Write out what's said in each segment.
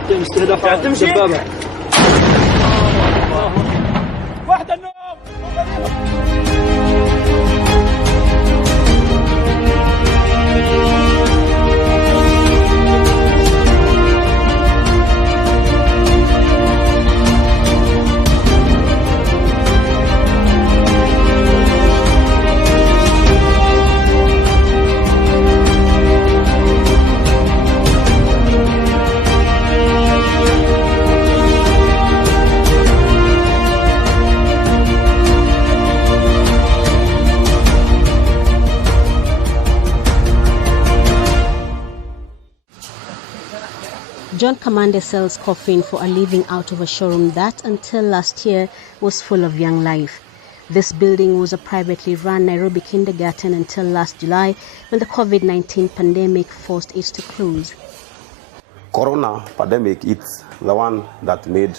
مناطق مستهدفة دبابة. واحدة النوم. John Kamande sells coffin for a living out of a showroom that, until last year, was full of young life. This building was a privately run Nairobi kindergarten until last July, when the COVID-19 pandemic forced it to close. Corona pandemic, it's the one that made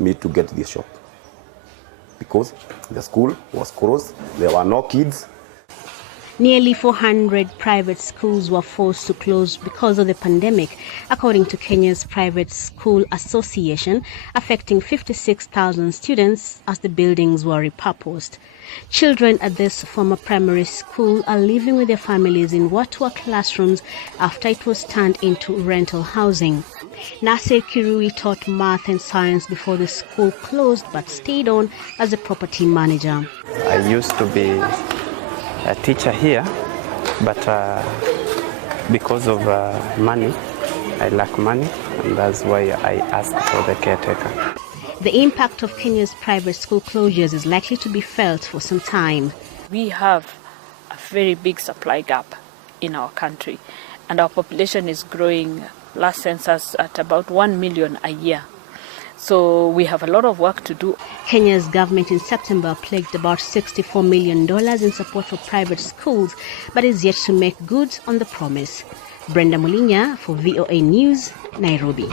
me to get this shop. Because the school was closed, there were no kids. Nearly 400 private schools were forced to close because of the pandemic, according to Kenya's Private School Association, affecting 56,000 students as the buildings were repurposed. Children at this former primary school are living with their families in what were classrooms after it was turned into rental housing. Nasir Kirui taught math and science before the school closed but stayed on as a property manager. I used to be a teacher here, but because of money, I lack money, and that's why I asked for the caretaker. The impact of Kenya's private school closures is likely to be felt for some time. We have a very big supply gap in our country, and our population is growing, last census, at about 1 million a year. So we have a lot of work to do. Kenya's government in September pledged about $64 million in support for private schools, but is yet to make good on the promise. Brenda Mulinya for VOA News, Nairobi.